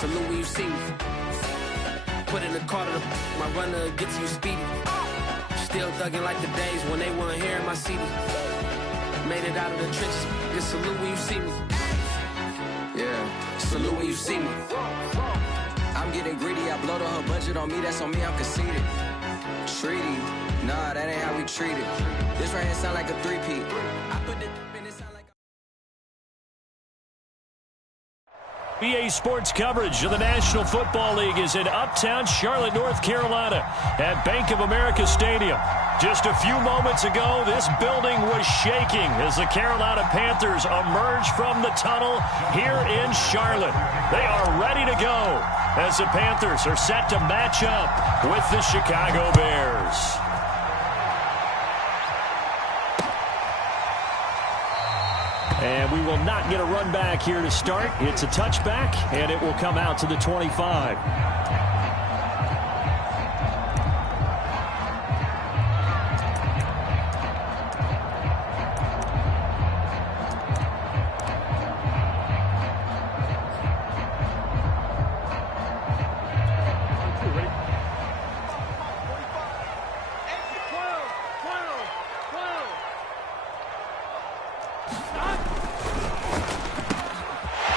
salute when you see me. Put in the car to my runner gets you speedy. Still thugging like the days when they weren't hearing my CD. Made it out of the trenches, just salute when you see me. Yeah, salute when you see me. I'm getting greedy, I blowed up her budget on me, that's on me, I'm conceited. Treaty, nah, that ain't how we treat it. This right here sound like a three-peat. I put it in, it sound like BA Sports coverage of the National Football League is in Uptown Charlotte, North Carolina at Bank of America Stadium. Just a few moments ago, this building was shaking as the Carolina Panthers emerged from the tunnel here in Charlotte. They are ready to go as the Panthers are set to match up with the Chicago Bears. And we will not get a run back here to start. It's a touchback, and it will come out to the 25.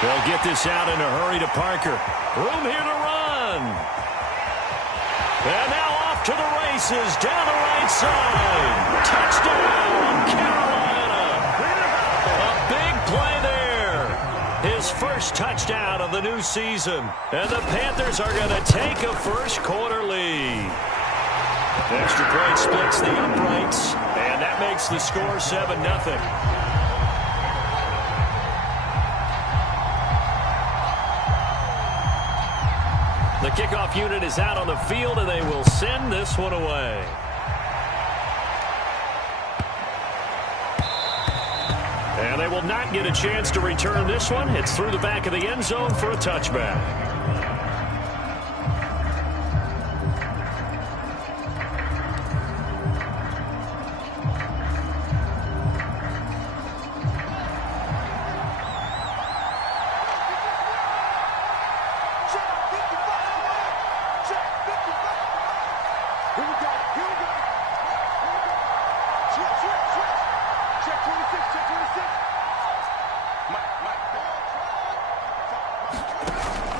They'll get this out in a hurry to Parker. Room here to run. And now off to the races down the right side. Touchdown, Carolina. A big play there. His first touchdown of the new season. And the Panthers are going to take a first quarter lead. Extra point splits the uprights. And that makes the score 7-0. The kickoff unit is out on the field, and they will send this one away. And they will not get a chance to return this one. It's through the back of the end zone for a touchback.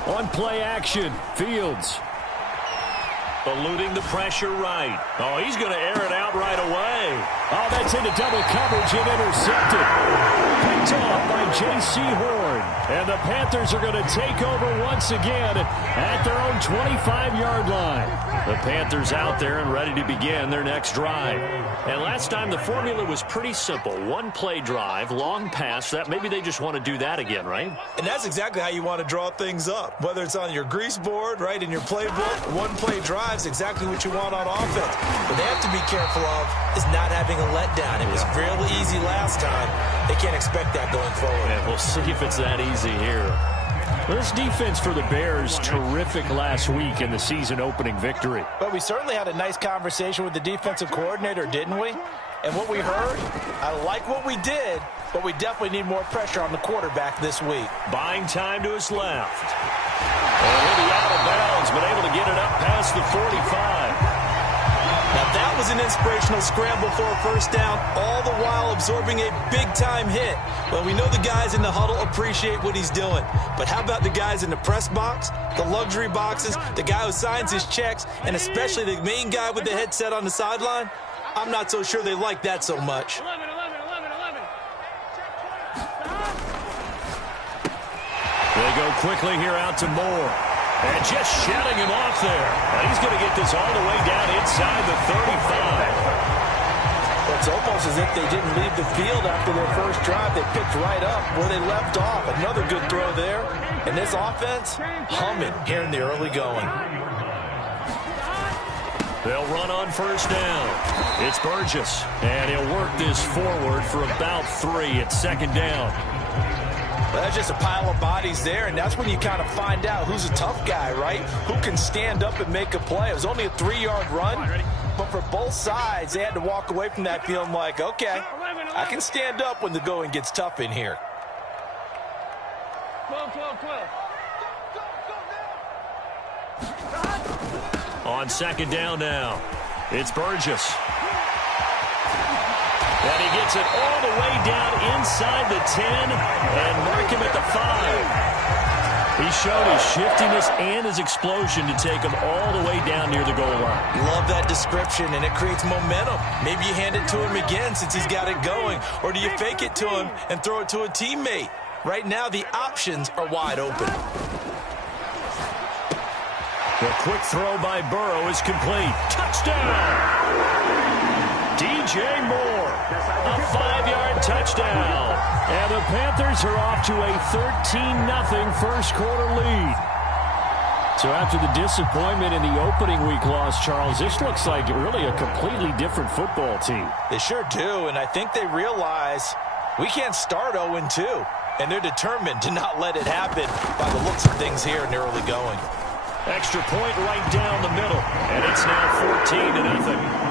On play action, Fields. Eluding the pressure right. Oh, he's going to air it out right away. Oh, that's into double coverage and intercepted. Picked off by J.C. Horn. And the Panthers are going to take over once again at their own 25-yard line. The Panthers out there and ready to begin their next drive. And last time the formula was pretty simple. One play drive, long pass. That maybe they just want to do that again, right? And that's exactly how you want to draw things up. Whether it's on your grease board, right, in your playbook, one play drive is exactly what you want on offense. What they have to be careful of is not having a letdown. It was real easy last time. They can't expect that going forward. And we'll see if it's that easy here. This defense for the Bears, terrific last week in the season opening victory. But we certainly had a nice conversation with the defensive coordinator, didn't we? And what we heard, I like what we did, but we definitely need more pressure on the quarterback this week. Buying time to his left. And he'll be out of bounds, but able to get it up past the 45. Now that was an inspirational scramble for a first down, all the while absorbing a big-time hit. Well, we know the guys in the huddle appreciate what he's doing. But how about the guys in the press box, the luxury boxes, the guy who signs his checks, and especially the main guy with the headset on the sideline? I'm not so sure they like that so much. They go quickly here out to Moore. And just shutting him off there. And he's going to get this all the way down inside the 35. It's almost as if they didn't leave the field after their first drive. They picked right up where they left off. Another good throw there. And this offense, humming here in the early going. They'll run on first down. It's Burgess. And he'll work this forward for about 3 at second down. Well, that's just a pile of bodies there, and that's when you kind of find out who's a tough guy, right? Who can stand up and make a play. It was only a 3-yard run, but for both sides, they had to walk away from that feeling like, okay, I can stand up when the going gets tough in here. 12. On second down now, it's Burgess. And he gets it all the way down inside the 10 and mark him at the 5. He showed his shiftiness and his explosion to take him all the way down near the goal line. Love that description, and it creates momentum. Maybe you hand it to him again since he's got it going, or do you fake it to him and throw it to a teammate? Right now, the options are wide open. The quick throw by Burrow is complete. Touchdown! DJ Moore, a 5-yard touchdown. And the Panthers are off to a 13-0 first-quarter lead. So after the disappointment in the opening week loss, Charles, this looks like really a completely different football team. They sure do, and I think they realize we can't start 0-2, and they're determined to not let it happen by the looks of things here in the early going. Extra point right down the middle, and it's now 14-0.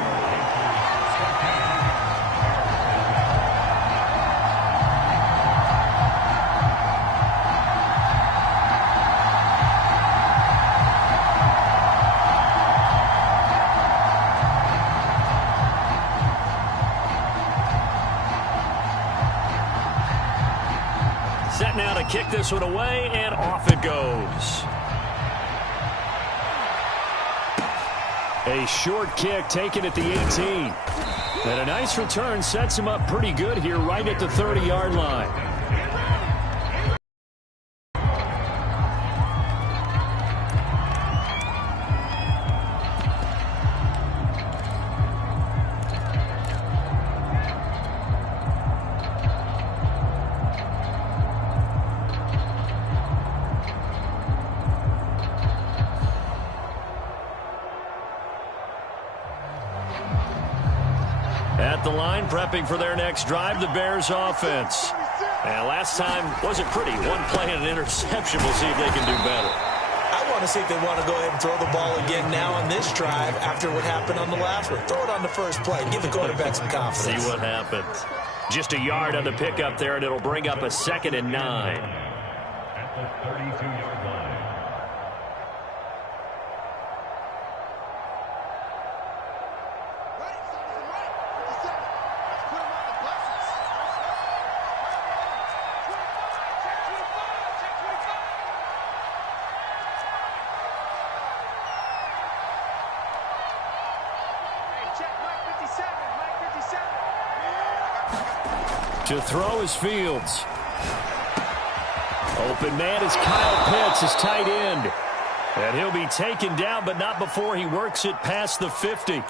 Set now to kick this one away, and off it goes. A short kick taken at the 18. And a nice return sets him up pretty good here right at the 30-yard line. At the line, prepping for their next drive, the Bears offense. And last time wasn't pretty. One play and an interception. We'll see if they can do better. I want to see if they want to go ahead and throw the ball again now on this drive after what happened on the last one. Throw it on the first play. Give the quarterback some confidence. See what happens. Just a yard on the pickup there, and it'll bring up a 2nd and 9. At the 32-yard line. To throw is Fields. Open man is Kyle Pitts, his tight end. And he'll be taken down, but not before he works it past the 50. You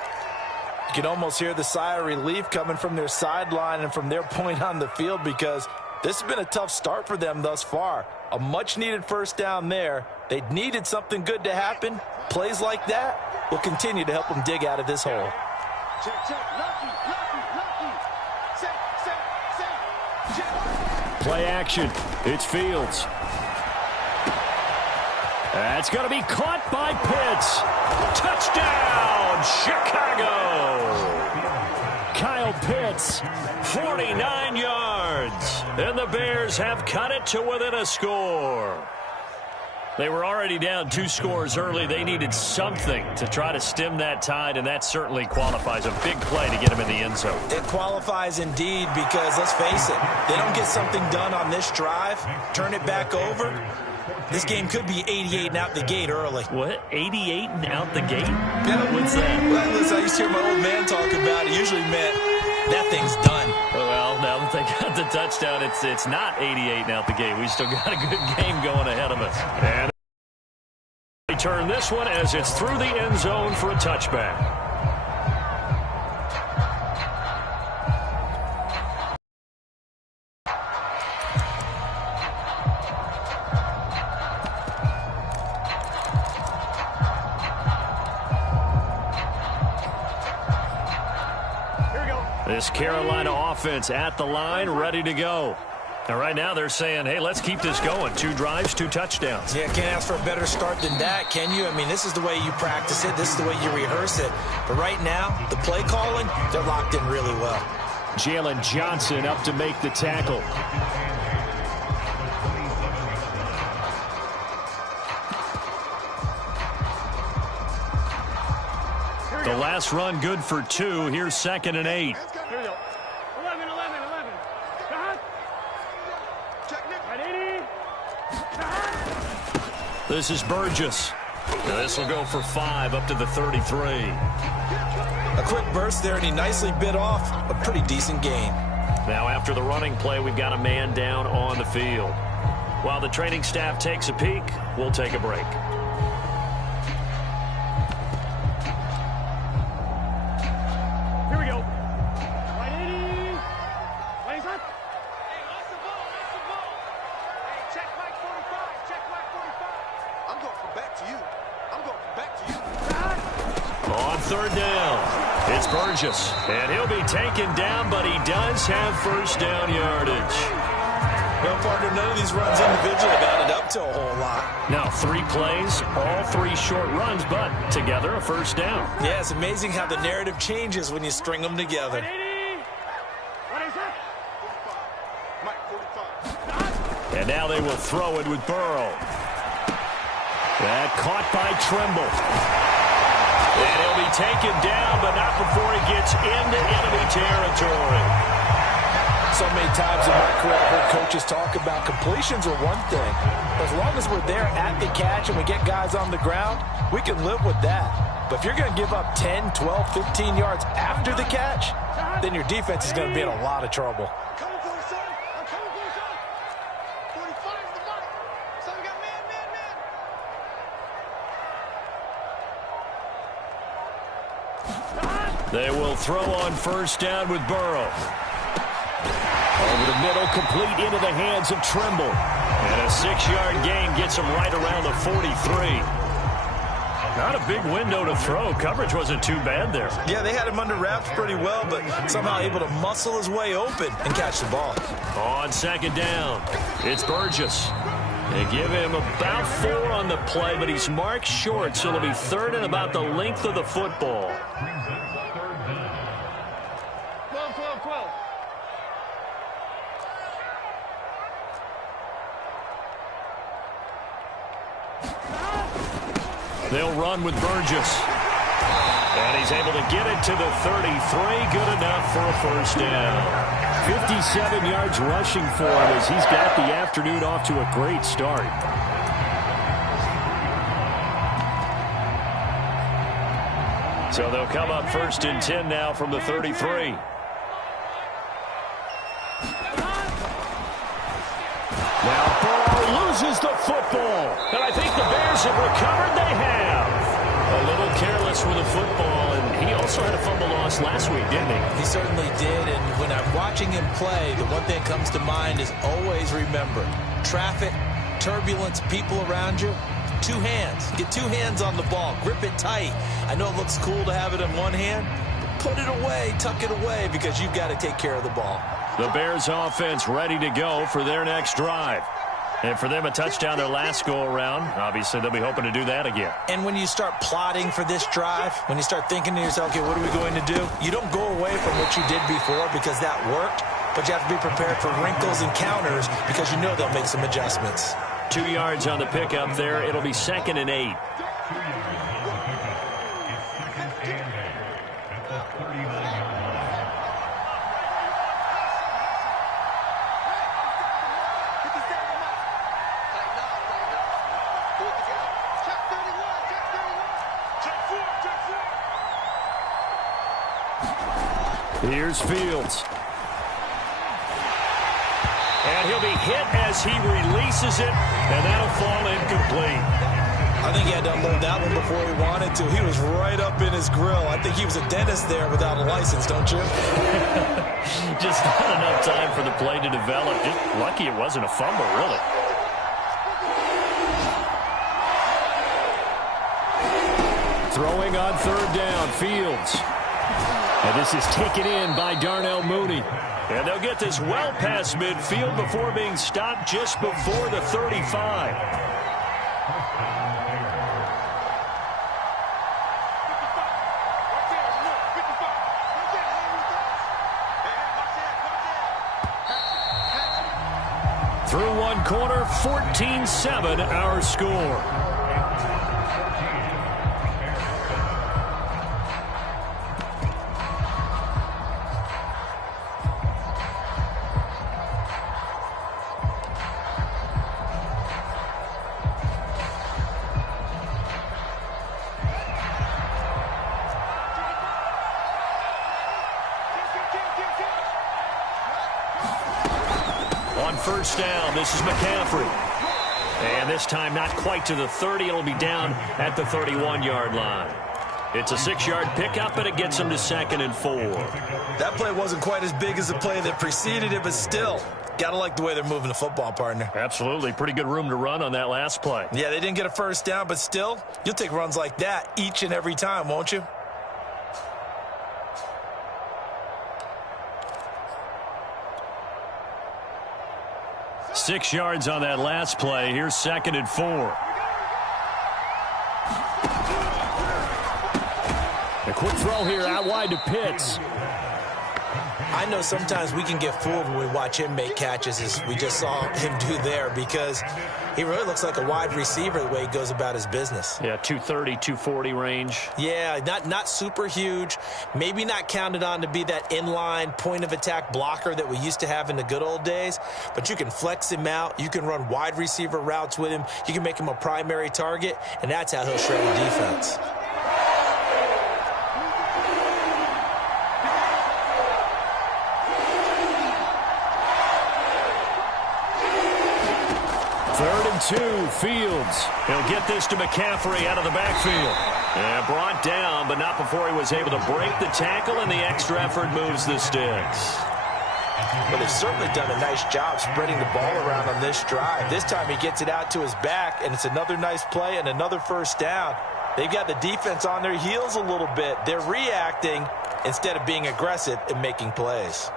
can almost hear the sigh of relief coming from their sideline and from their point on the field, because this has been a tough start for them thus far. A much-needed first down there. They needed something good to happen. Plays like that will continue to help them dig out of this hole. Play action. It's Fields. That's going to be caught by Pitts. Touchdown, Chicago. Kyle Pitts, 49 yards. And the Bears have cut it to within a score. They were already down 2 scores early. They needed something to try to stem that tide, and that certainly qualifies. A big play to get them in the end zone. It qualifies indeed, because let's face it, they don't get something done on this drive, turn it back over, this game could be 88 and out the gate early. What? 88 and out the gate? Yeah. What's that? Well, listen, I used to hear my old man talk about it. Usually meant that thing's done. Well, now that they got the touchdown, it's not 88 and out the gate. We still got a good game going ahead of us. And they turn this one as it's through the end zone for a touchback. This Carolina offense at the line, ready to go. And right now they're saying, hey, let's keep this going. 2 drives, 2 touchdowns. Yeah, can't ask for a better start than that, can you? I mean, this is the way you practice it. This is the way you rehearse it. But right now, the play calling, they're locked in really well. Jalen Johnson up to make the tackle. last run good for 2. Here's 2nd and 8. Here we go. 11. This is Burgess. Now this will go for 5 up to the 33. A quick burst there, and he nicely bit off a pretty decent gain. Now after the running play, we've got a man down on the field. While the training staff takes a peek, we'll take a break. Here we go. Right 80. Right hot. Hey, lost the ball. Hey, check Mike 45. Check Mike 45. I'm going from back to you. On 3rd down, it's Burgess. And he'll be taken down, but he does have first down yardage. Well, partner, none of these runs individually have added up to a whole lot. Now 3 plays, all 3 short runs, but together a first down. Yeah, it's amazing how the narrative changes when you string them together. And now they will throw it with Burrow. That caught by Trimble. And he'll be taken down, but not before he gets into enemy territory. So many times in my career, I've heard coaches talk about completions are one thing. As long as we're there at the catch and we get guys on the ground, we can live with that. But if you're going to give up 10, 12, 15 yards after the catch, then your defense is going to be in a lot of trouble. They will throw on first down with Burrow. Over the middle, complete into the hands of Trimble. And a 6-yard gain gets him right around the 43. Not a big window to throw. Coverage wasn't too bad there. Yeah, they had him under wraps pretty well, but somehow able to muscle his way open and catch the ball. On 2nd down, it's Burgess. They give him about 4 on the play, but he's marked short, so it'll be 3rd and about the length of the football. 12. They'll run with Burgess. And he's able to get it to the 33. Good enough for a first down. 57 yards rushing for him as he's got the afternoon off to a great start. So they'll come up 1st and 10 now from the 33. Now Burrow loses the football. And I think the Bears have recovered. They have. A little careless with the football, and he also had a fumble loss last week, didn't he? He certainly did, and when I'm watching him play, the one thing that comes to mind is always remember, traffic, turbulence, people around you, 2 hands. Get 2 hands on the ball. Grip it tight. I know it looks cool to have it in one hand, but put it away, tuck it away, because you've got to take care of the ball. The Bears offense ready to go for their next drive. And for them, a touchdown their last go-around. Obviously, they'll be hoping to do that again. And when you start plotting for this drive, when you start thinking to yourself, okay, what are we going to do? You don't go away from what you did before because that worked, but you have to be prepared for wrinkles and counters because you know they'll make some adjustments. 2 yards on the pickup there. It'll be 2nd and 8. Here's Fields. And he'll be hit as he releases it, and that'll fall incomplete. I think he had to unload that one before he wanted to. He was right up in his grill. I think he was a dentist there without a license, don't you? Just not enough time for the play to develop. Just lucky it wasn't a fumble, really. Throwing on 3rd down, Fields. And this is taken in by Darnell Mooney. And they'll get this well past midfield before being stopped just before the 35. Through one quarter, 14-7 our score. first down. This is McCaffrey. And this time not quite to the 30. It'll be down at the 31-yard line. It's a 6-yard pickup, and it gets him to 2nd and 4. That play wasn't quite as big as the play that preceded it, but still, got to like the way they're moving the football, partner. Absolutely. Pretty good room to run on that last play. Yeah, they didn't get a first down, but still, you'll take runs like that each and every time, won't you? Six yards on that last play. Here's 2nd and 4. A quick throw here out wide to Pitts. I know sometimes we can get fooled when we watch him make catches, as we just saw him do there, because he really looks like a wide receiver the way he goes about his business. Yeah, 230, 240 range. Yeah, not super huge. Maybe not counted on to be that inline point-of-attack blocker that we used to have in the good old days, but you can flex him out. You can run wide receiver routes with him. You can make him a primary target, and that's how he'll shred a defense. Third and 2, Fields. He'll get this to McCaffrey out of the backfield. And brought down, but not before he was able to break the tackle, and the extra effort moves the sticks. Well, they've certainly done a nice job spreading the ball around on this drive. This time he gets it out to his back, and it's another nice play and another first down. They've got the defense on their heels a little bit. They're reacting instead of being aggressive and making plays.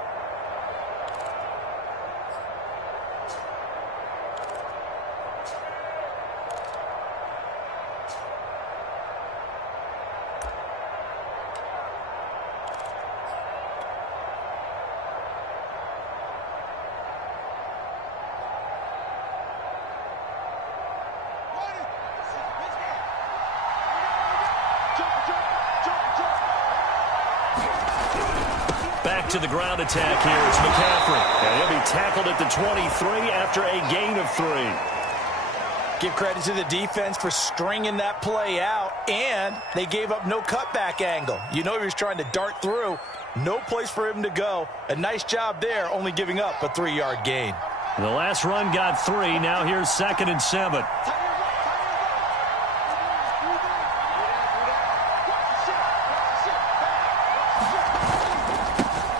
Back to the ground attack here. It's McCaffrey. And he'll be tackled at the 23 after a gain of 3. Give credit to the defense for stringing that play out, and they gave up no cutback angle. You know he was trying to dart through. No place for him to go. A nice job there, only giving up a 3-yard gain. The last run got 3. Now here's 2nd and 7.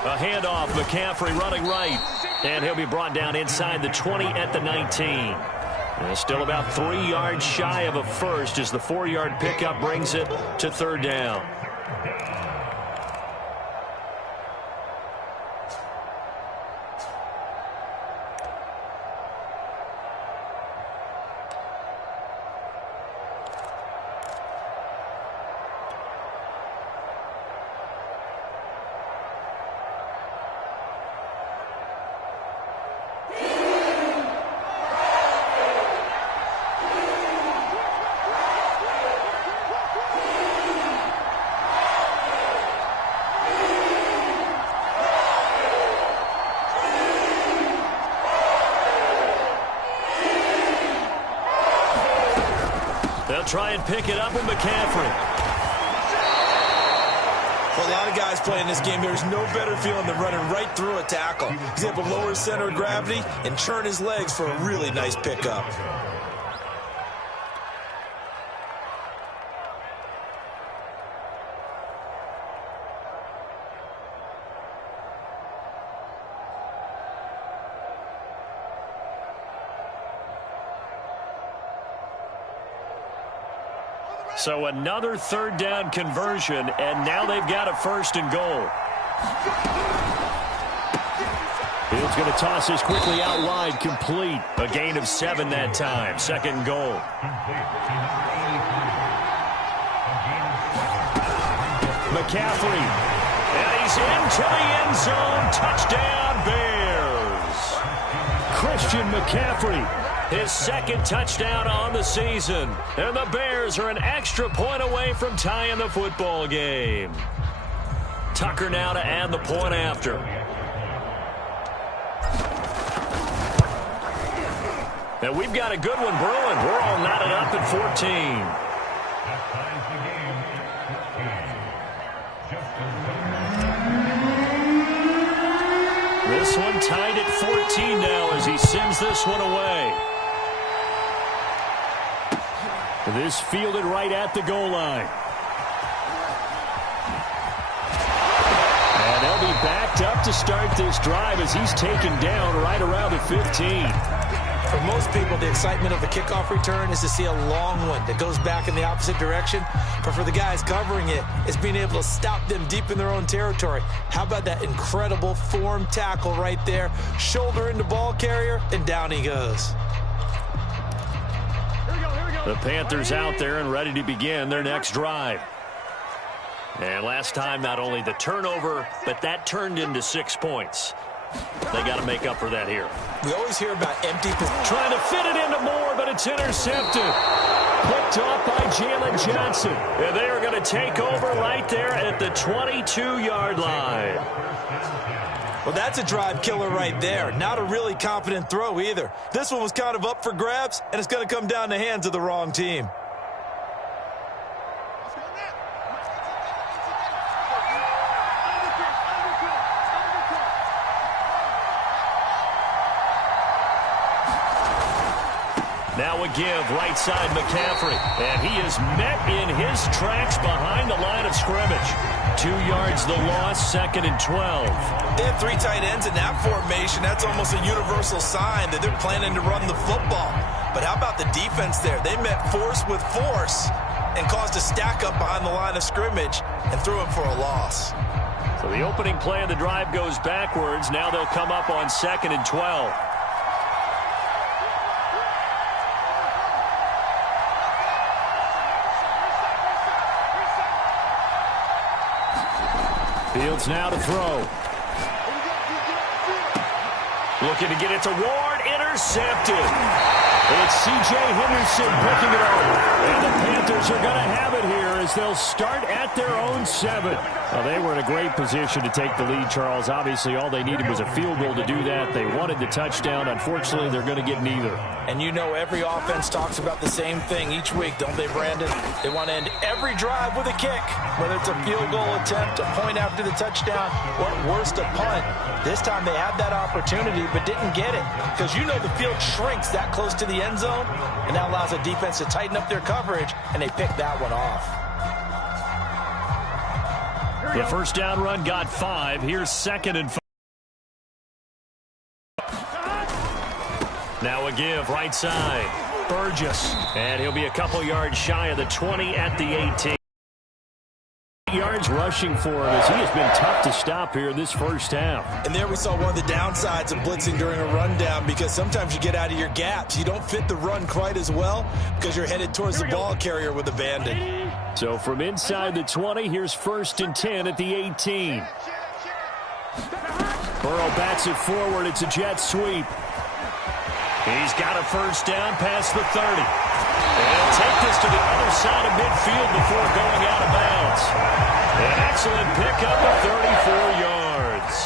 A handoff, McCaffrey running right. And he'll be brought down inside the 20 at the 19. And still about 3 yards shy of a first as the 4-yard pickup brings it to 3rd down. They'll try and pick it up with McCaffrey. For a lot of guys playing this game, there's no better feeling than running right through a tackle. He's able to lower his center of gravity and churn his legs for a really nice pickup. So another 3rd down conversion, and now they've got a 1st and goal. Fields going to toss this quickly out wide, complete. A gain of 7 that time. 2nd goal. McCaffrey. And he's into the end zone. Touchdown, Bears. Christian McCaffrey. His 2nd touchdown on the season. And the Bears are an extra point away from tying the football game. Tucker now to add the point after. And we've got a good one brewing. We're all knotted up at 14. This this one tied at 14 now as he sends this one away. This fielded right at the goal line. And they'll be backed up to start this drive as he's taken down right around the 15. For most people, the excitement of a kickoff return is to see a long one that goes back in the opposite direction. But for the guys covering it, it's being able to stop them deep in their own territory. How about that incredible form tackle right there? Shoulder into ball carrier, and down he goes. The Panthers out there and ready to begin their next drive. And last time, not only the turnover, but that turned into 6 points. They got to make up for that here. We always hear about empty position. Trying to fit it into Moore, but it's intercepted. Picked off by Jalen Johnson. And they are going to take over right there at the 22-yard line. Well, that's a drive killer right there. Not a really confident throw either. This one was kind of up for grabs, and it's going to come down in the hands of the wrong team. Now a give, right side McCaffrey. And he is met in his tracks behind the line of scrimmage. 2 yards the loss, 2nd and 12. They have 3 tight ends in that formation. That's almost a universal sign that they're planning to run the football. But how about the defense there? They met force with force and caused a stack up behind the line of scrimmage and threw him for a loss. So the opening play of the drive goes backwards. Now they'll come up on 2nd and 12. Fields now to throw. Looking to get it to Ward. Intercepted. It's C.J. Henderson picking it up. And the Panthers are going to have it here as they'll start at their own 7. Well, they were in a great position to take the lead, Charles. Obviously, all they needed was a field goal to do that. They wanted the touchdown. Unfortunately, they're going to get neither. And you know every offense talks about the same thing each week, don't they, Brandon? They want to end every drive with a kick, whether it's a field goal attempt, a point after the touchdown, or at worst, a punt. This time they had that opportunity but didn't get it because you know the field shrinks that close to the end zone, and that allows the defense to tighten up their coverage, and they picked that one off. The first down run got 5. Here's 2nd and 5. Now a give, right side. Burgess. And he'll be a couple yards shy of the 20 at the 18. Yards rushing for him as he has been tough to stop here this first half. And there we saw one of the downsides of blitzing during a rundown because sometimes you get out of your gaps. You don't fit the run quite as well because you're headed towards the ball carrier with abandon. So from inside the 20, here's 1st and 10 at the 18. Burrow bats it forward. It's a jet sweep. He's got a first down past the 30. And take this to the other side of midfield before going out of bounds. An excellent pickup of 34 yards.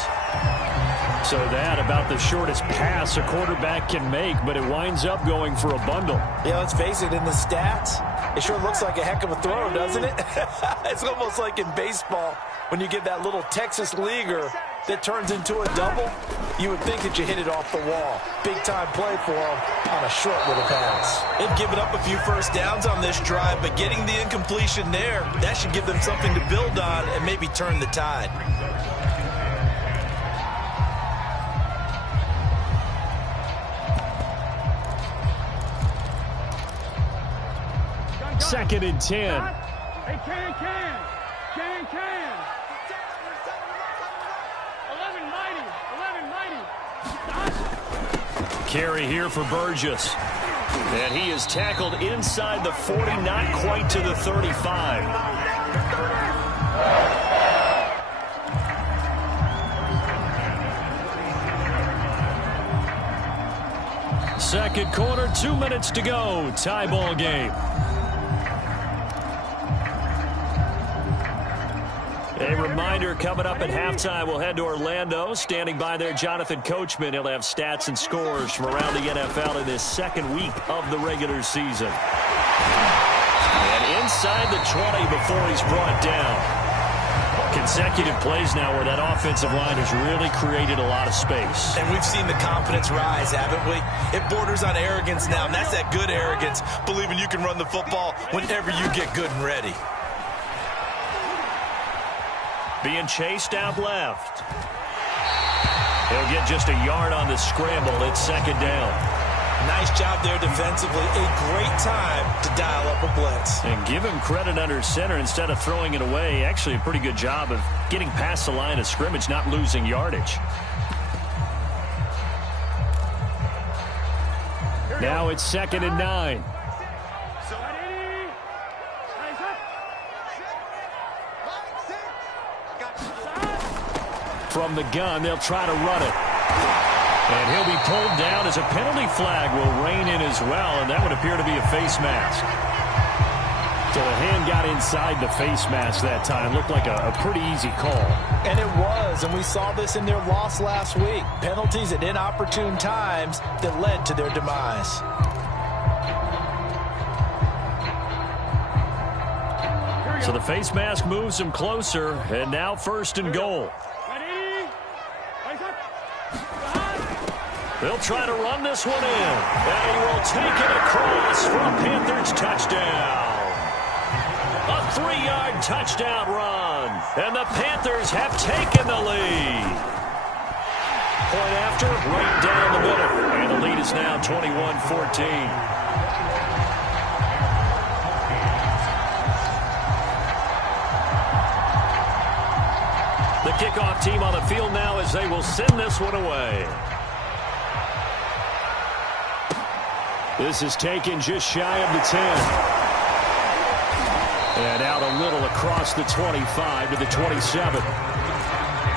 So that about the shortest pass a quarterback can make, but it winds up going for a bundle. Yeah, let's face it, in the stats, it sure looks like a heck of a throw, doesn't it? It's almost like in baseball when you get that little Texas leaguer that turns into a double. You would think that you hit it off the wall. Big-time play for him on a short little pass. They've given up a few first downs on this drive, but getting the incompletion there, that should give them something to build on and maybe turn the tide. Second and 10. Hey, can. 11 mighty. Carry here for Burgess. And he is tackled inside the 40, not quite to the 35. Second quarter, 2 minutes to go. Tie ball game. A reminder, coming up at halftime, we'll head to Orlando. Standing by there, Jonathan Coachman. He'll have stats and scores from around the NFL in this second week of the regular season. And inside the 20 before he's brought down. Consecutive plays now where that offensive line has really created a lot of space. And we've seen the confidence rise, haven't we? It borders on arrogance now, and that's that good arrogance, believing you can run the football whenever you get good and ready. Being chased out left. He'll get just a yard on the scramble. It's second down. Nice job there defensively. A great time to dial up a blitz. And give him credit under center instead of throwing it away. Actually, a pretty good job of getting past the line of scrimmage, not losing yardage. Now it's 2nd and 9. From the gun, they'll try to run it. And he'll be pulled down as a penalty flag will rein in as well, and that would appear to be a face mask. So the hand got inside the face mask that time. Looked like a pretty easy call. And it was, and we saw this in their loss last week. Penalties at inopportune times that led to their demise. So the face mask moves him closer, and now 1st and goal. They'll try to run this one in. And he will take it across for a Panthers touchdown. A 3-yard touchdown run. And the Panthers have taken the lead. Point after, right down the middle. And the lead is now 21-14. The kickoff team on the field now as they will send this one away. This is taken just shy of the 10. And out a little across the 25 to the 27.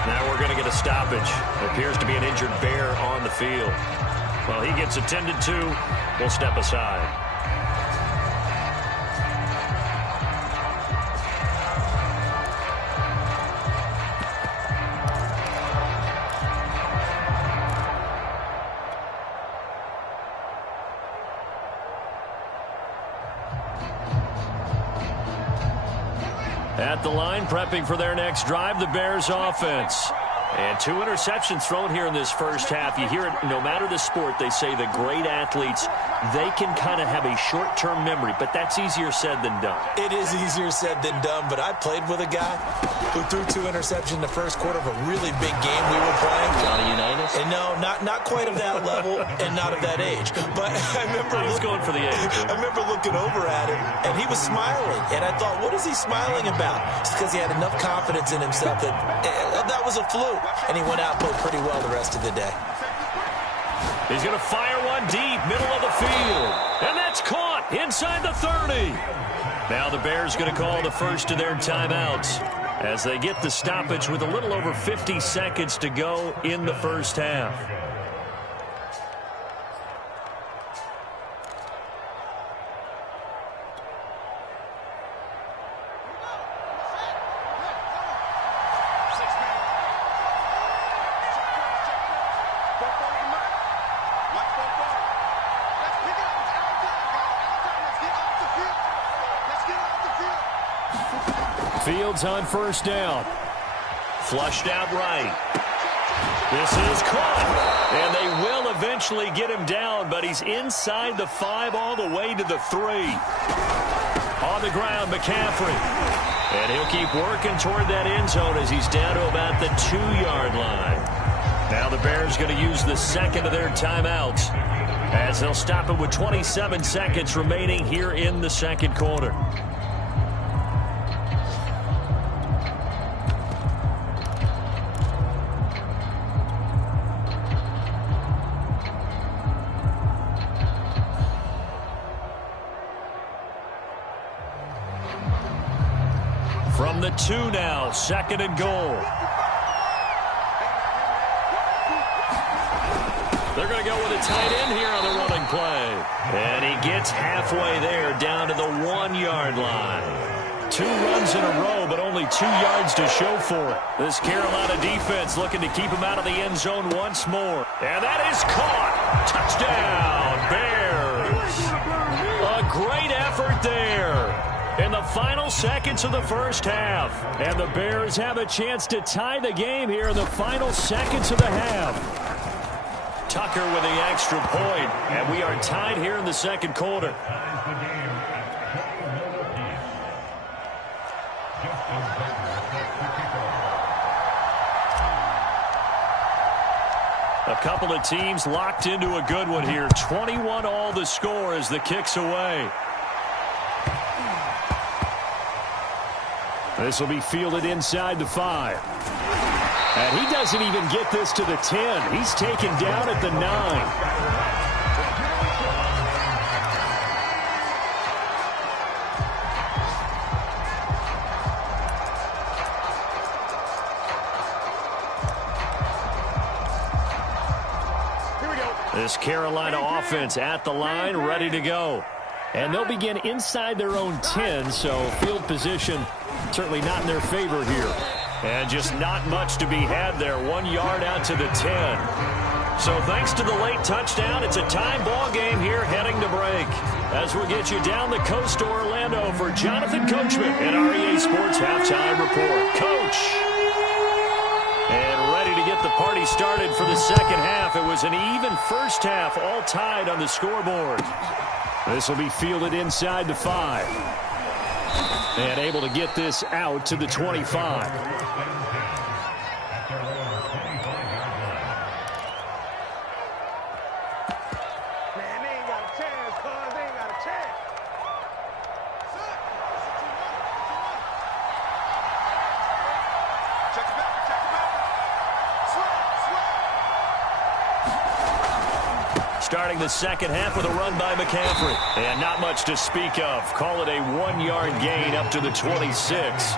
Now we're going to get a stoppage. It appears to be an injured Bear on the field. Well, he gets attended to. We'll step aside. At the line, prepping for their next drive, the Bears offense. And 2 interceptions thrown here in this first half. You hear it, no matter the sport, they say the great athletes, they can kind of have a short-term memory, but that's easier said than done. It is easier said than done, but I played with a guy who threw 2 interceptions in the first quarter of a really big game we were playing. Johnny Unitas? And no, not quite of that level and not of that age. But I remember I was going for the age. I remember looking over at him, and he was smiling. And I thought, what is he smiling about? It's because he had enough confidence in himself that that was a fluke. And he went out and played pretty well the rest of the day. He's going to fire one deep, middle of the field. And that's caught inside the 30. Now the Bears going to call the first of their timeouts as they get the stoppage with a little over 50 seconds to go in the first half. Fields on first down. Flushed out right. This is caught. And they will eventually get him down, but he's inside the 5 all the way to the 3. On the ground, McCaffrey. And he'll keep working toward that end zone as he's down to about the 2-yard line. Now the Bears going to use the second of their timeouts as they'll stop it with 27 seconds remaining here in the second quarter. From the 2 now, 2nd and goal. They're going to go with a tight end here on the running play. And he gets halfway there down to the 1-yard line. 2 runs in a row, but only 2 yards to show for it. This Carolina defense looking to keep him out of the end zone once more. And that is caught. Touchdown, Bears. A great effort there. in the final seconds of the first half. And the Bears have a chance to tie the game here in the final seconds of the half. Tucker with the extra point, and we are tied here in the second quarter. A couple of teams locked into a good one here. 21 all the score as the kick's away. This will be fielded inside the 5. And he doesn't even get this to the 10. He's taken down at the 9. This Carolina offense at the line, ready to go. And they'll begin inside their own 10, so field position certainly not in their favor here. And just not much to be had there. 1 yard out to the 10. So thanks to the late touchdown, it's a tie ball game here heading to break. As we'll get you down the coast to Orlando for Jonathan Coachman in our EA Sports Halftime Report. Coach! And ready to get the party started for the second half. It was an even first half, all tied on the scoreboard. This will be fielded inside the 5. And able to get this out to the 25. Starting the second half with a run by McCaffrey. And not much to speak of. Call it a 1 yard gain up to the 26.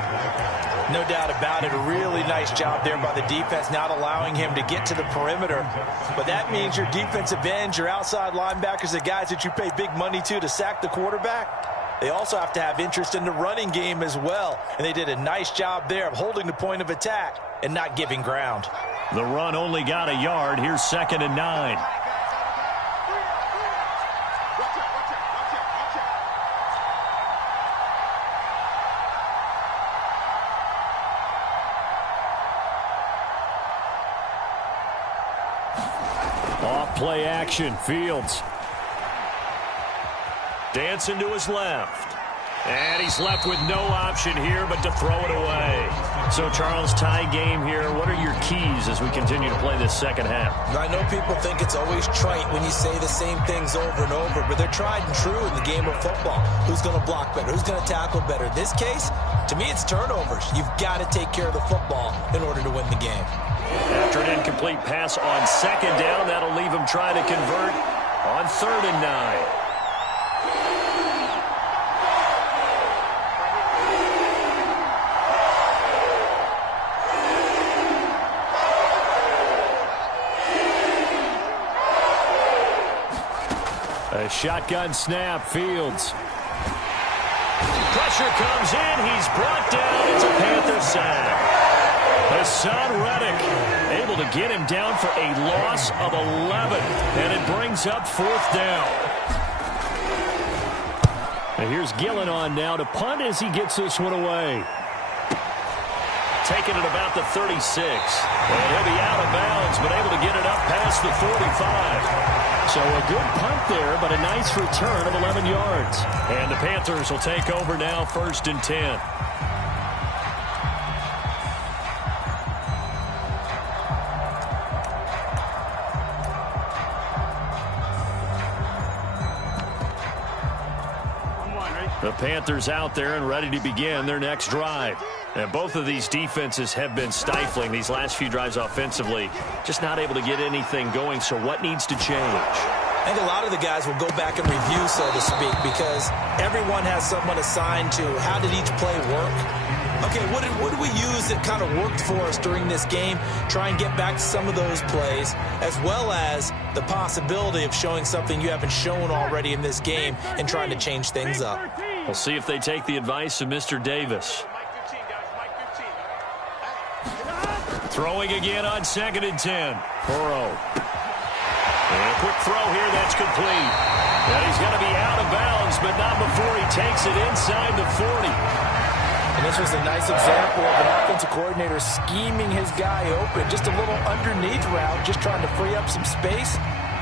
No doubt about it. A really nice job there by the defense, not allowing him to get to the perimeter. But that means your defensive ends, your outside linebackers, the guys that you pay big money to sack the quarterback, they also have to have interest in the running game as well. And they did a nice job there of holding the point of attack and not giving ground. The run only got a yard. Here's 2nd and 9. Play action. Fields. Dancing to his left. And he's left with no option here but to throw it away. So, Charles, tie game here. What are your keys as we continue to play this second half? I know people think it's always trite when you say the same things over and over, but they're tried and true in the game of football. Who's going to block better? Who's going to tackle better? In this case, to me, it's turnovers. You've got to take care of the football in order to win the game. After an incomplete pass on 2nd down, that'll leave him trying to convert on 3rd and 9. A shotgun snap. Fields. Pressure comes in. He's brought down. It's a Panther sack. Hassan Reddick able to get him down for a loss of 11. And it brings up 4th down. And here's Gillen on now to punt as he gets this one away. Taking it about the 36. And he'll be out of bounds, but able to get it up past the 45. So a good punt there, but a nice return of 11 yards. And the Panthers will take over now, 1st and 10. The Panthers out there and ready to begin their next drive. And both of these defenses have been stifling these last few drives offensively. Just not able to get anything going, so what needs to change? I think a lot of the guys will go back and review, so to speak, because everyone has someone assigned to how did each play work. Okay, what did we use that kind of worked for us during this game? Try and get back to some of those plays, as well as the possibility of showing something you haven't shown already in this game and trying to change things up. We'll see if they take the advice of Mr. Davis. Throwing again on 2nd and 10. Burrow. And a quick throw here, that's complete. And he's going to be out of bounds, but not before he takes takes it inside the 40. And this was a nice example of an offensive coordinator scheming his guy open. Just a little underneath route, just trying to free up some space,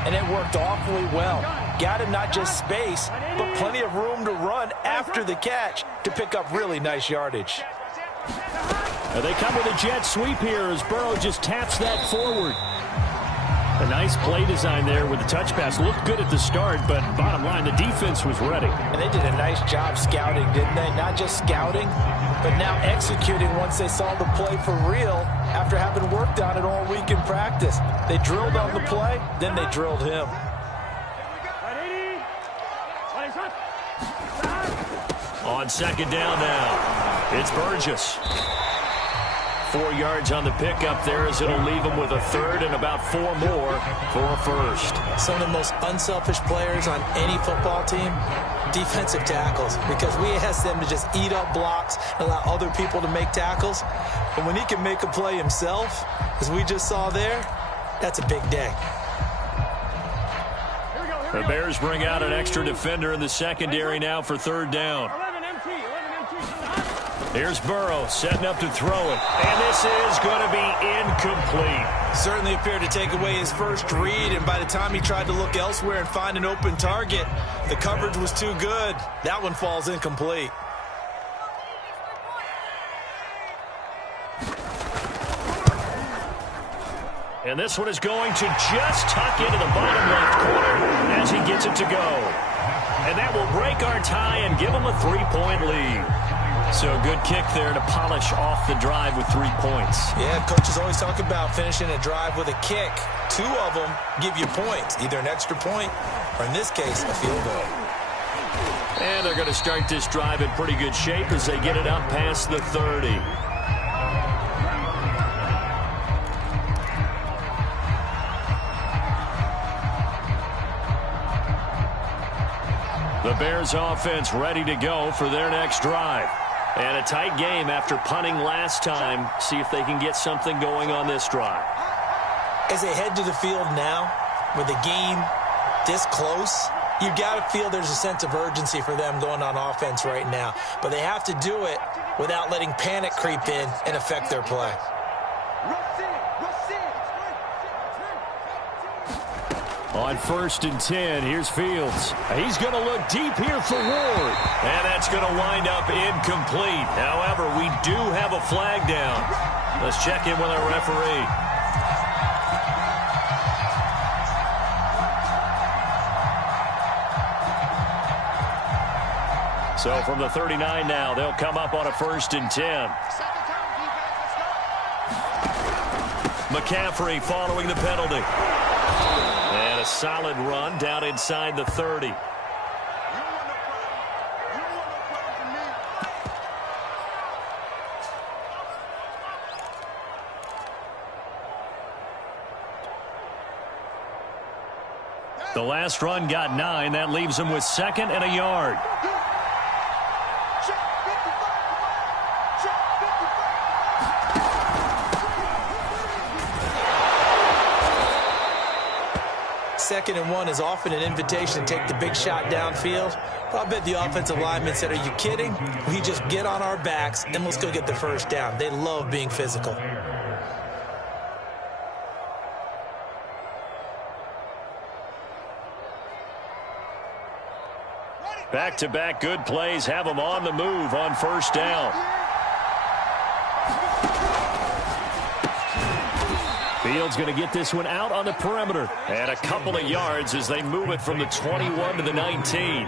and it worked awfully well. Got him not just space, but plenty of room to run after the catch to pick up really nice yardage. They come with a jet sweep here as Burrow just taps that forward. A nice play design there with the touch pass. Looked good at the start, but bottom line, the defense was ready. And they did a nice job scouting, didn't they? Not just scouting, but now executing once they saw the play for real after having worked on it all week in practice. They drilled on the play, then they drilled him. On second down now, it's Burgess. 4 yards on the pickup there as it'll leave him with a third and about 4 more for a first. Some of the most unselfish players on any football team, defensive tackles, because we ask them to just eat up blocks and allow other people to make tackles. But when he can make a play himself, as we just saw there, that's a big day. The Bears bring out an extra defender in the secondary now for third down. Here's Burrow setting up to throw it, and this is going to be incomplete. Certainly appeared to take away his first read, and by the time he tried to look elsewhere and find an open target, the coverage was too good. That one falls incomplete. And this one is going to just tuck into the bottom left corner as he gets it to go. And that will break our tie and give him a 3-point lead. So a good kick there to polish off the drive with 3 points. Yeah, coaches always talk about finishing a drive with a kick. 2 of them give you points, either an extra point or, in this case, a field goal. And they're going to start this drive in pretty good shape as they get it up past the 30. The Bears offense ready to go for their next drive. And a tight game after punting last time. See if they can get something going on this drive. As they head to the field now, with the game this close, you got to feel there's a sense of urgency for them going on offense right now. But they have to do it without letting panic creep in and affect their play. On 1st and 10, here's Fields. He's going to look deep here for Ward. And that's going to wind up incomplete. However, we do have a flag down. Let's check in with our referee. So from the 39 now, they'll come up on a 1st and 10. McCaffrey following the penalty. And a solid run down inside the 30. The last run got 9. That leaves him with 2nd and a yard. Second and 1 is often an invitation to take the big shot downfield. But I bet the offensive lineman said, are you kidding? We just get on our backs and let's go get the first down. They love being physical. Back-to-back good plays have them on the move on 1st down. Fields going to get this one out on the perimeter. And a couple of yards as they move it from the 21 to the 19.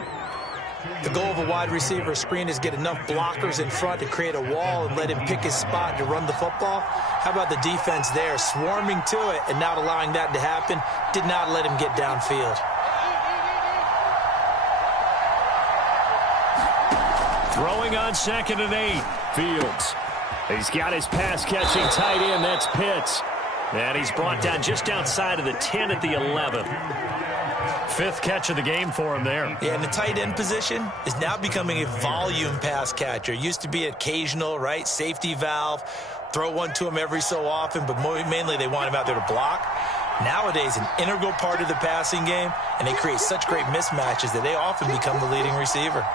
The goal of a wide receiver screen is get enough blockers in front to create a wall and let him pick his spot to run the football. How about the defense there, swarming to it and not allowing that to happen? Did not let him get downfield. Throwing on 2nd and 8. Fields. He's got his pass-catching tight end. That's Pitts. And he's brought down just outside of the 10 at the 11. 5th catch of the game for him there. Yeah, and the tight end position is now becoming a volume pass catcher. Used to be occasional, right? Safety valve. Throw one to him every so often, but mainly they want him out there to block. Nowadays, an integral part of the passing game, and they create such great mismatches that they often become the leading receiver.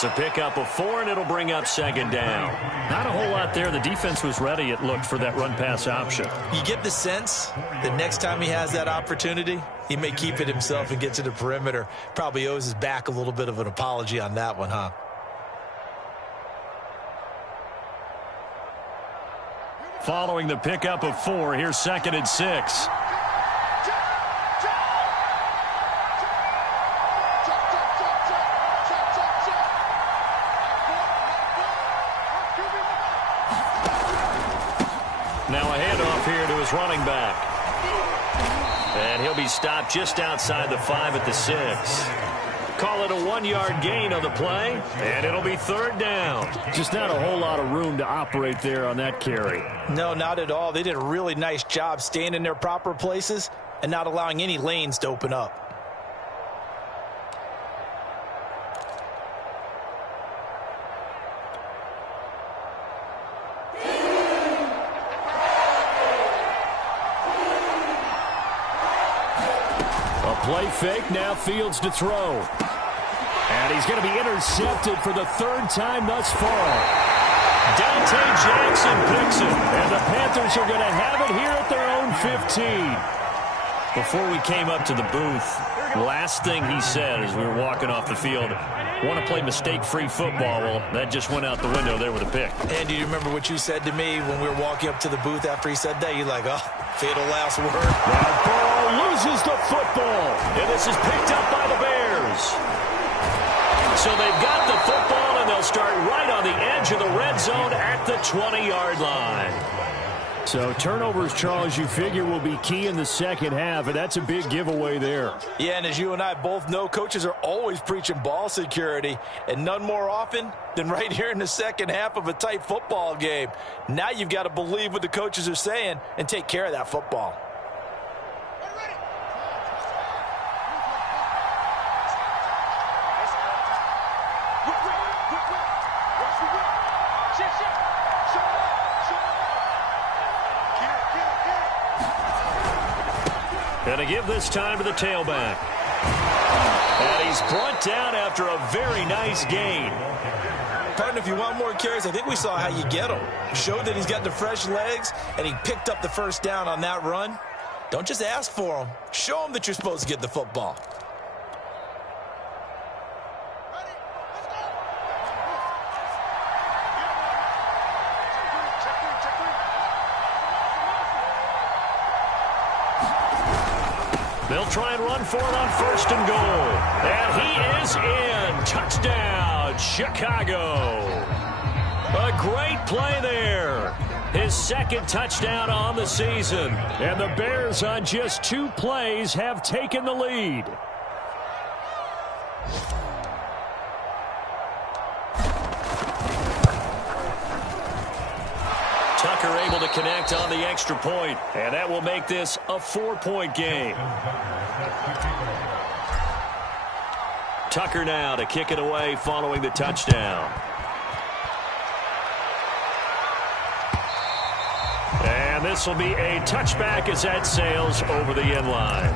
That's a pickup of 4, and it'll bring up second down. Not a whole lot there. The defense was ready, it looked, for that run-pass option. You get the sense that next time he has that opportunity, he may keep it himself and get to the perimeter. Probably owes his back a little bit of an apology on that one, huh? Following the pickup of 4, here's 2nd and 6. Now a handoff here to his running back. And he'll be stopped just outside the 5 at the 6. Call it a 1-yard gain on the play, and it'll be 3rd down. Just not a whole lot of room to operate there on that carry. No, not at all. They did a really nice job staying in their proper places and not allowing any lanes to open up. Play fake, now Fields to throw. And he's going to be intercepted for the 3rd time thus far. Dante Jackson picks it, and the Panthers are going to have it here at their own 15. Before we came up to the booth, last thing he said as we were walking off the field, want to play mistake-free football. Well, that just went out the window there with a pick. And do you remember what you said to me when we were walking up to the booth after he said that? You're like, oh, fatal last word. That ball loses the football, and this is picked up by the Bears. So they've got the football, and they'll start right on the edge of the red zone at the 20-yard line. So turnovers, Charles, you figure will be key in the second half, and that's a big giveaway there. Yeah, and as you and I both know, coaches are always preaching ball security, and none more often than right here in the second half of a tight football game. Now you've got to believe what the coaches are saying and take care of that football. And to give this time to the tailback. And he's brought down after a very nice gain. Partner, if you want more carries, I think we saw how you get him. Showed that he's got the fresh legs, and he picked up the 1st down on that run. Don't just ask for him. Show him that you're supposed to get the football. They'll try and run for it on 1st and goal. And he is in. Touchdown, Chicago. A great play there. His 2nd touchdown on the season. And the Bears on just 2 plays have taken the lead. Tucker able to connect on the extra point, and that will make this a 4-point game. Tucker now to kick it away following the touchdown. And this will be a touchback as that sails over the end line.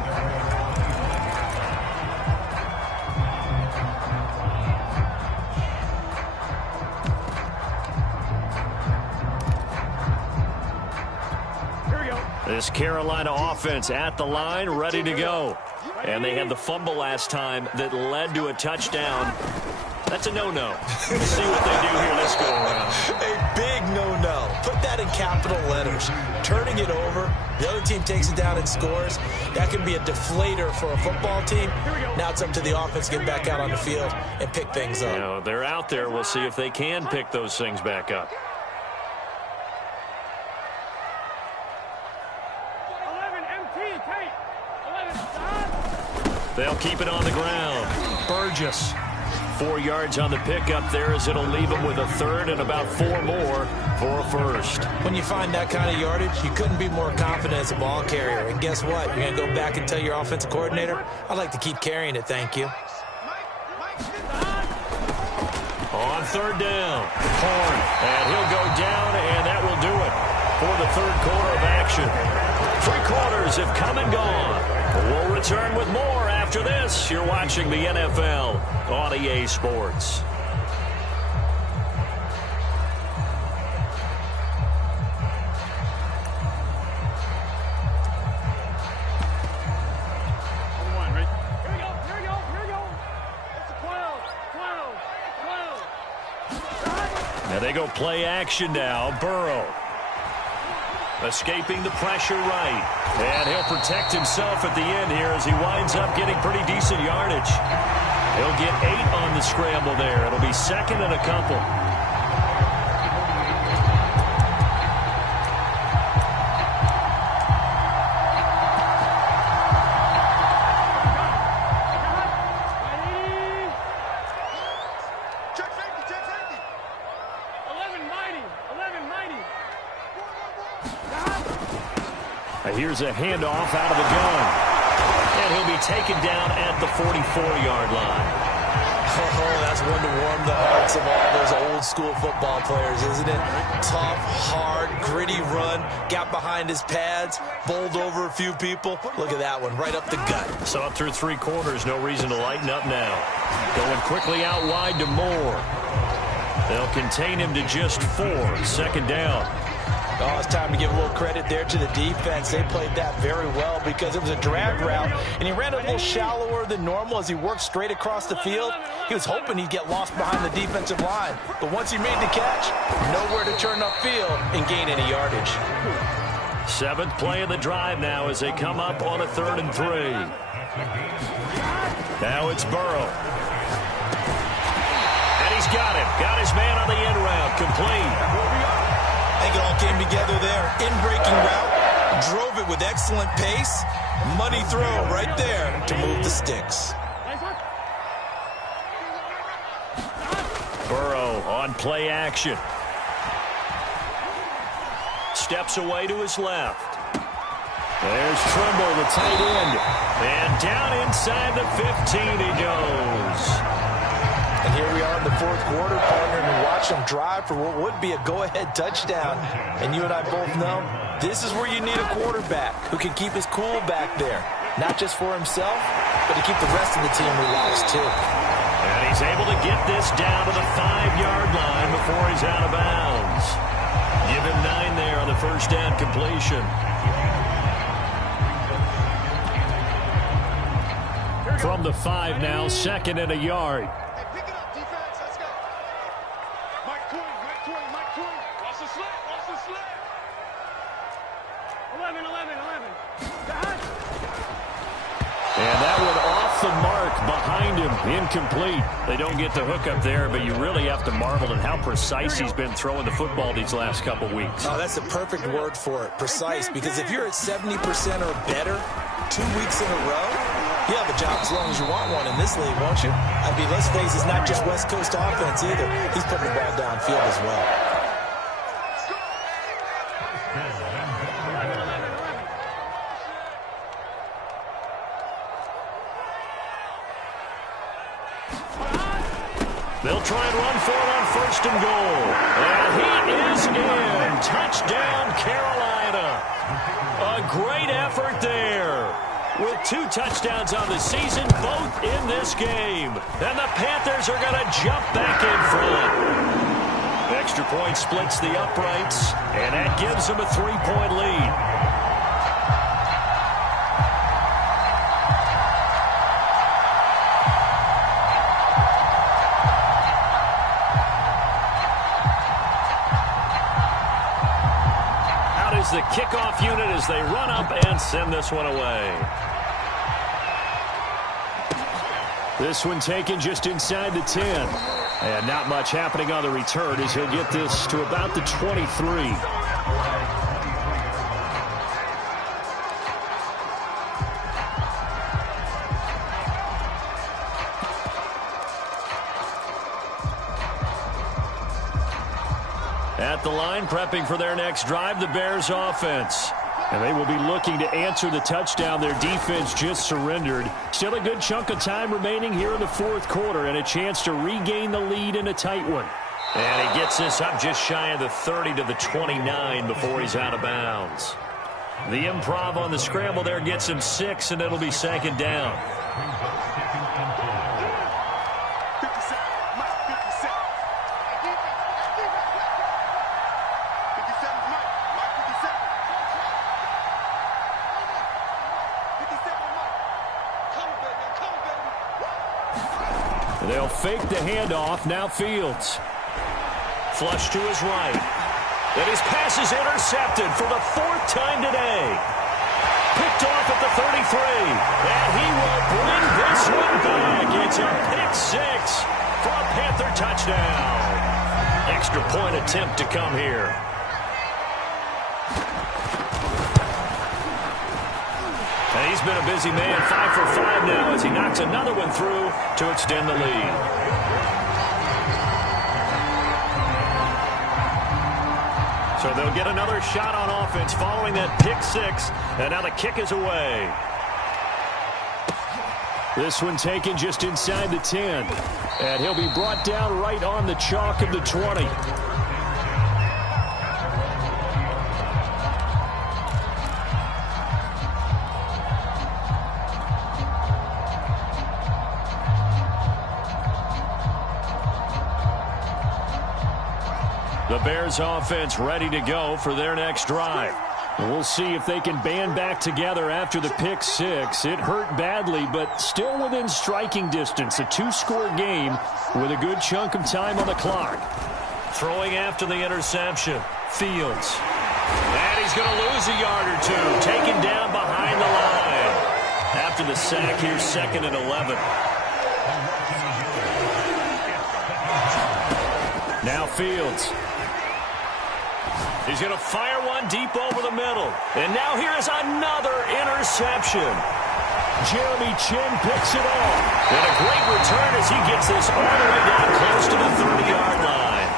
This Carolina offense at the line, ready to go. And they had the fumble last time that led to a touchdown. That's a no-no. We'll see what they do here this go around. A big no-no. Put that in capital letters. Turning it over, the other team takes it down and scores. That can be a deflator for a football team. Now it's up to the offense to get back out on the field and pick things up. You know, they're out there. We'll see if they can pick those things back up. They'll keep it on the ground. Burgess. 4 yards on the pickup there as it'll leave them with a 3rd and about 4 more for a 1st. When you find that kind of yardage, you couldn't be more confident as a ball carrier. And guess what? You're going to go back and tell your offensive coordinator, I'd like to keep carrying it, thank you. On 3rd down, Horn. And he'll go down, and that will do it for the 3rd quarter of action. 3 quarters have come and gone. We'll return with more after this. You're watching the NFL on EA Sports. They go play action now. Burrow. Escaping the pressure right. And he'll protect himself at the end here as he winds up getting pretty decent yardage. He'll get 8 on the scramble there. It'll be second and a couple. Here's a handoff out of the gun. And he'll be taken down at the 44-yard line. Oh, that's one to warm the hearts of all those old school football players, isn't it? Tough, hard, gritty run. Got behind his pads, bowled over a few people. Look at that one, right up the gut. So up through 3 quarters, no reason to lighten up now. Going quickly out wide to Moore. They'll contain him to just 4. Second down. Oh, it's time to give a little credit there to the defense. They played that very well because it was a drag route, and he ran a little shallower than normal as he worked straight across the field. He was hoping he'd get lost behind the defensive line, but once he made the catch, nowhere to turn upfield and gain any yardage. 7th play of the drive now as they come up on a 3rd and 3. Now it's Burrow. And he's got him. Got his man on the end route. Complete. I think it all came together there. In-breaking route, drove it with excellent pace. Money throw right there to move the sticks. Burrow on play action. Steps away to his left. There's Trimble, the tight end. And down inside the 15 he goes. And here we are in the 4th quarter, partner, and watch them drive for what would be a go-ahead touchdown. And you and I both know this is where you need a quarterback who can keep his cool back there. Not just for himself, but to keep the rest of the team relaxed, too. And he's able to get this down to the 5-yard line before he's out of bounds. Give him 9 there on the first down completion. From the 5 now, 2nd and a yard. And that one off the mark behind him, incomplete. They don't get the hook up there, but you really have to marvel at how precise he's been throwing the football these last couple weeks. Oh, that's the perfect word for it, precise, because if you're at 70% or better 2 weeks in a row, you have a job as long as you want one in this league, won't you? I mean, let's face it, it's not just West Coast offense either. He's putting the ball downfield as well. They'll try and run for it on 1st and goal. And he is in. Touchdown, Carolina. A great effort there. With 2 touchdowns on the season, both in this game. And the Panthers are going to jump back in front. Extra point splits the uprights, and that gives them a 3-point lead. The kickoff unit as they run up and send this one away. This one taken just inside the 10. And not much happening on the return as he'll get this to about the 23. At the line, prepping for their next drive, the Bears offense. And they will be looking to answer the touchdown their defense just surrendered. Still a good chunk of time remaining here in the 4th quarter and a chance to regain the lead in a tight one. And he gets this up just shy of the 30 to the 29 before he's out of bounds. The improv on the scramble there gets him 6, and it'll be 2nd down. They'll fake the handoff. Now Fields. flush to his right. And his pass is intercepted for the 4th time today. Picked off at the 33. And he will bring this one back. It's a pick 6 for a Panther touchdown. Extra point attempt to come here. And he's been a busy man, 5 for 5 now as he knocks another one through to extend the lead. So they'll get another shot on offense following that pick 6, and now the kick is away. This one taken just inside the 10, and he'll be brought down right on the chalk of the 20. The Bears offense ready to go for their next drive. We'll see if they can band back together after the pick 6. It hurt badly, but still within striking distance. A 2-score game with a good chunk of time on the clock. Throwing after the interception, Fields. And he's going to lose a yard or two. Taken down behind the line. After the sack, here's 2nd and 11. Now Fields. He's going to fire one deep over the middle. And now here is another interception. Jeremy Chin picks it off. And a great return as he gets this all the way down close to the 30-yard line.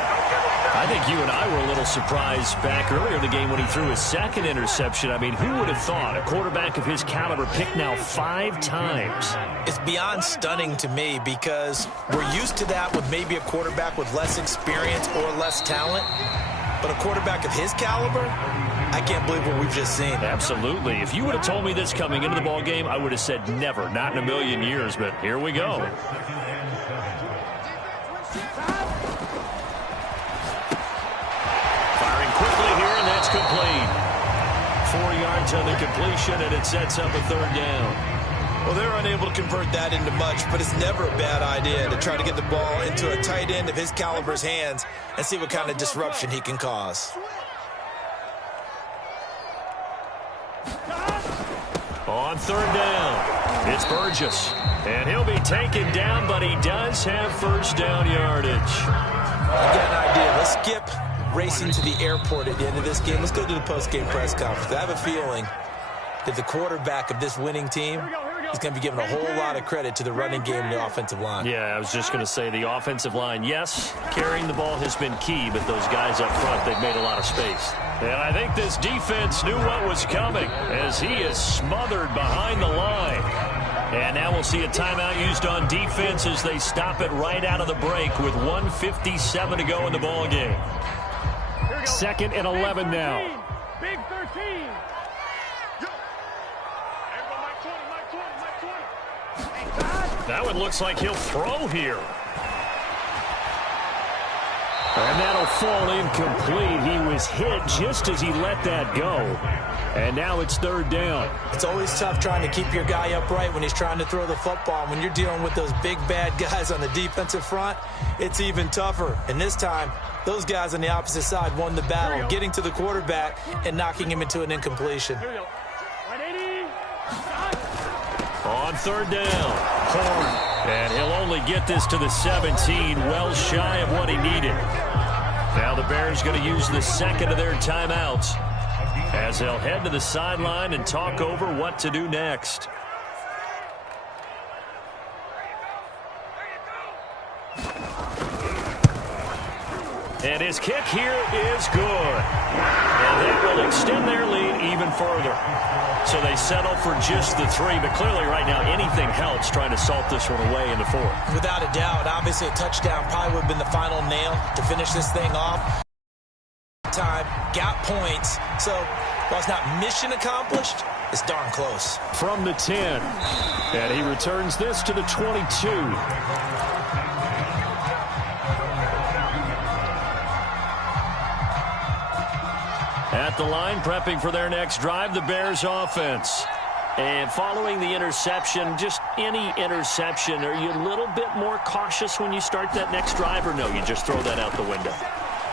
I think you and I were a little surprised back earlier in the game when he threw his 2nd interception. I mean, who would have thought a quarterback of his caliber picked now 5 times? It's beyond stunning to me because we're used to that with maybe a quarterback with less experience or less talent. But a quarterback of his caliber, I can't believe what we've just seen. Absolutely. If you would have told me this coming into the ball game, I would have said never, not in a million years. But here we go. Firing quickly here, and that's complete. 4 yards on the completion, and it sets up a 3rd down. Well, they're unable to convert that into much, but it's never a bad idea to try to get the ball into a tight end of his caliber's hands and see what kind of disruption he can cause. On 3rd down, it's Burgess. And he'll be taken down, but he does have 1st down yardage. I've got an idea. Let's skip racing to the airport at the end of this game. Let's go to the post-game press conference. I have a feeling that the quarterback of this winning team is going to be given a whole lot of credit to the running game and the offensive line. Yeah, I was just going to say the offensive line, yes, carrying the ball has been key, but those guys up front, they've made a lot of space. And I think this defense knew what was coming as he is smothered behind the line. And now we'll see a timeout used on defense as they stop it right out of the break with 1:57 to go in the ball game. 2nd and 11 now. Big 13. That one looks like he'll throw here. And that'll fall incomplete. He was hit just as he let that go. And now it's 3rd down. It's always tough trying to keep your guy upright when he's trying to throw the football. When you're dealing with those big, bad guys on the defensive front, it's even tougher. And this time, those guys on the opposite side won the battle, getting to the quarterback and knocking him into an incompletion. On 3rd down, Horn. And he'll only get this to the 17, well shy of what he needed. Now the Bears going to use the 2nd of their timeouts as they'll head to the sideline and talk over what to do next. And his kick here is good. And that will extend their lead even further. So they settle for just the 3, but clearly right now anything helps trying to salt this one away in the 4th. Without a doubt, obviously a touchdown probably would have been the final nail to finish this thing off. Time, got points, so while it's not mission accomplished, it's darn close. From the 10, and he returns this to the 22. At the line, prepping for their next drive, the Bears offense. And following the interception, just any interception, are you a little bit more cautious when you start that next drive, or no, you just throw that out the window?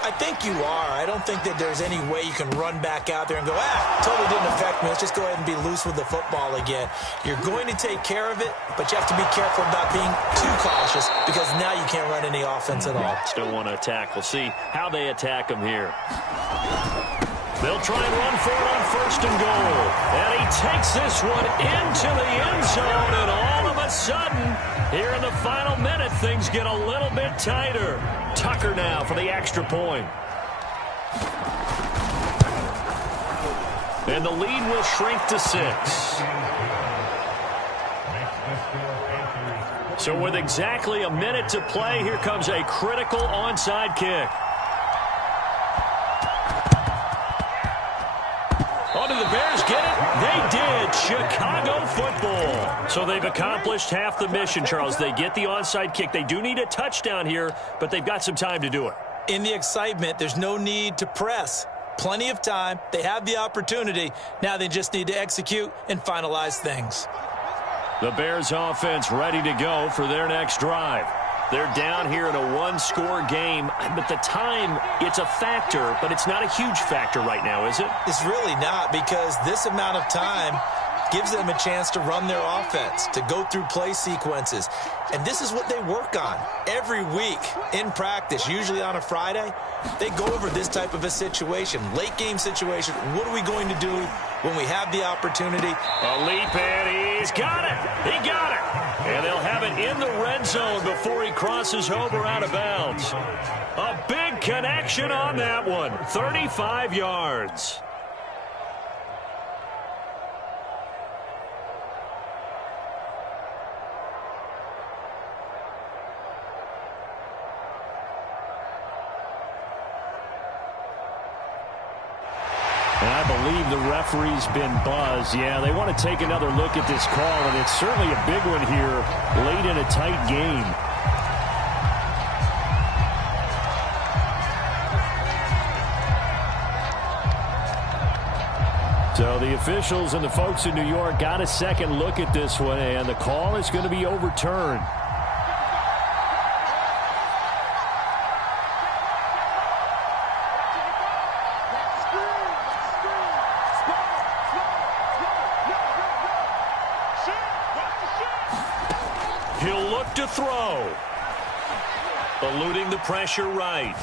I think you are. I don't think that there's any way you can run back out there and go, totally didn't affect me. Let's just go ahead and be loose with the football again. You're going to take care of it, but you have to be careful about being too cautious because now you can't run any offense at all. Still want to attack. We'll see how they attack him here. They'll try and run for it on 1st and goal. And he takes this one into the end zone, and all of a sudden, here in the final minute, things get a little bit tighter. Tucker now for the extra point. And the lead will shrink to 6. So with exactly a minute to play, here comes a critical onside kick. Oh, did the Bears get it? They did. Chicago football. So they've accomplished half the mission, Charles. They get the onside kick. They do need a touchdown here, but they've got some time to do it. In the excitement, there's no need to press. Plenty of time. They have the opportunity. Now they just need to execute and finalize things. The Bears offense ready to go for their next drive. They're down here in a one-score game, but the time, it's a factor, but it's not a huge factor right now, is it? It's really not, because this amount of time gives them a chance to run their offense, to go through play sequences. And this is what they work on every week in practice, usually on a Friday. They go over this type of a situation, late game situation. What are we going to do when we have the opportunity? A leap, and he's got it. He got it. And they'll have it in the red zone before he crosses over out of bounds. A big connection on that one. 35 yards. And I believe the referee's been buzzed. Yeah, they want to take another look at this call, and it's certainly a big one here late in a tight game. So the officials and the folks in New York got a second look at this one, and the call is going to be overturned. He'll look to throw. Eluding the pressure right.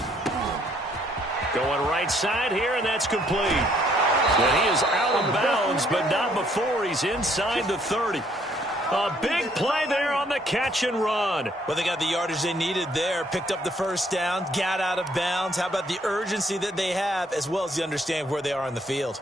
Going right side here, and that's complete. And he is out of bounds, but not before he's inside the 30. A big play there on the catch and run. Well, they got the yardage they needed there, picked up the first down, got out of bounds. How about the urgency that they have, as well as the understanding where they are on the field?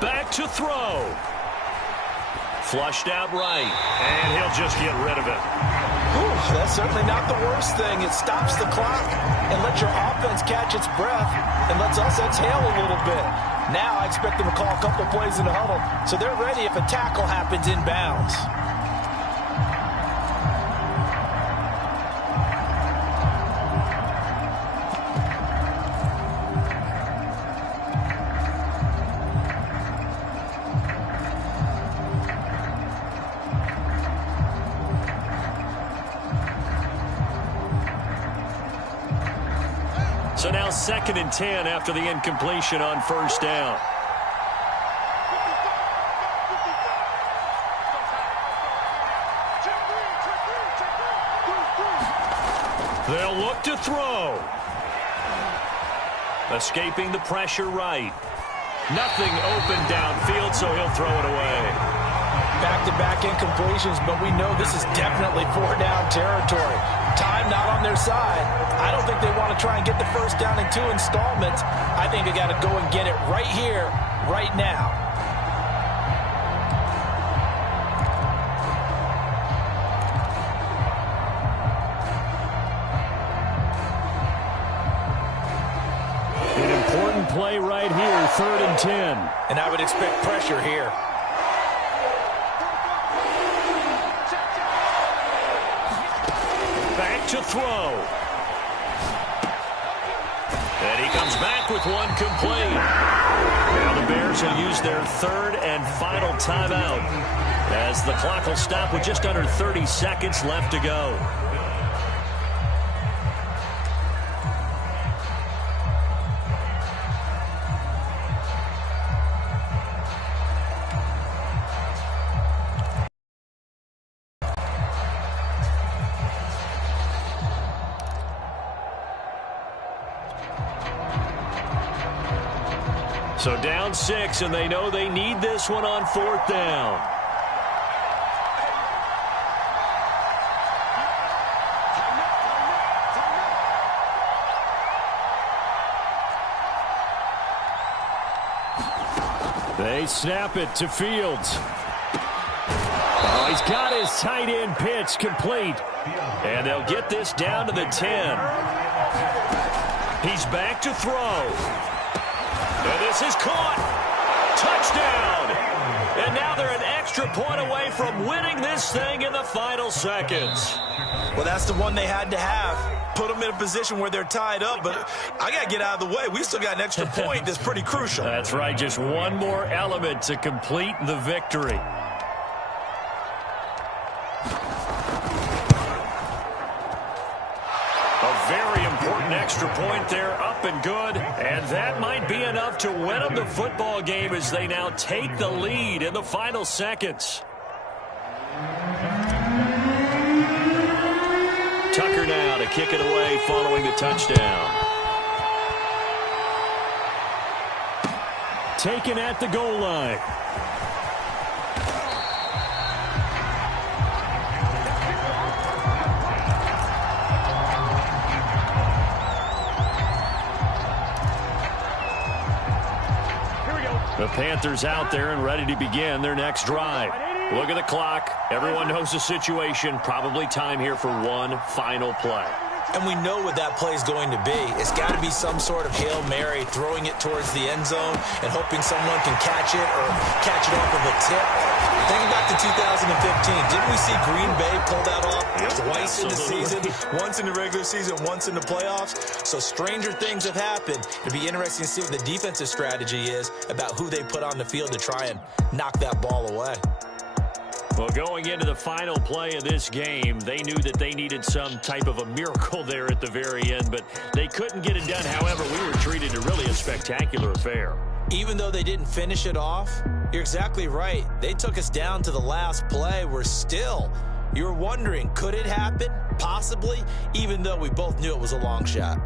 Back to throw. Flushed out right, and he'll just get rid of it. Whew, that's certainly not the worst thing. It stops the clock and lets your offense catch its breath and lets us exhale a little bit. Now I expect them to call a couple plays in the huddle, so they're ready if a tackle happens inbounds. So now 2nd and 10 after the incompletion on first down. They'll look to throw. Escaping the pressure right. Nothing open downfield, so he'll throw it away. Back-to-back incompletions, but we know this is definitely 4-down territory. Time not on their side. I don't think they want to try and get the first down in 2 installments. I think they got to go and get it right here, right now. An important play right here, 3rd and 10. And I would expect pressure here. to throw. And he comes back with one complete. Now the Bears will use their third and final timeout as the clock will stop with just under 30 seconds left to go. So down 6, and they know they need this one on 4th down. They snap it to Fields. Oh, he's got his tight end pitch complete. And they'll get this down to the 10. He's back to throw. And this is caught. Touchdown. And now they're an extra point away from winning this thing in the final seconds. Well, that's the one they had to have. Put them in a position where they're tied up, but I got to get out of the way. We still got an extra point that's pretty crucial. That's right. Just one more element to complete the victory. Very important extra point there, up and good. And that might be enough to win them the football game as they now take the lead in the final seconds. Tucker now to kick it away following the touchdown. Taken at the goal line. The Panthers out there and ready to begin their next drive. Look at the clock. Everyone knows the situation. Probably time here for one final play. And we know what that play is going to be. It's got to be some sort of Hail Mary, throwing it towards the end zone and hoping someone can catch it or catch it off of a tip. Thinking back to 2015, didn't we see Green Bay pull that off twice in the season? Once in the regular season, once in the playoffs. So stranger things have happened. It'd be interesting to see what the defensive strategy is about who they put on the field to try and knock that ball away. Well, going into the final play of this game, they knew that they needed some type of a miracle there at the very end, but they couldn't get it done. However, we were treated to really a spectacular affair. Even though they didn't finish it off, you're exactly right. They took us down to the last play. You're wondering, could it happen? Possibly, even though we both knew it was a long shot.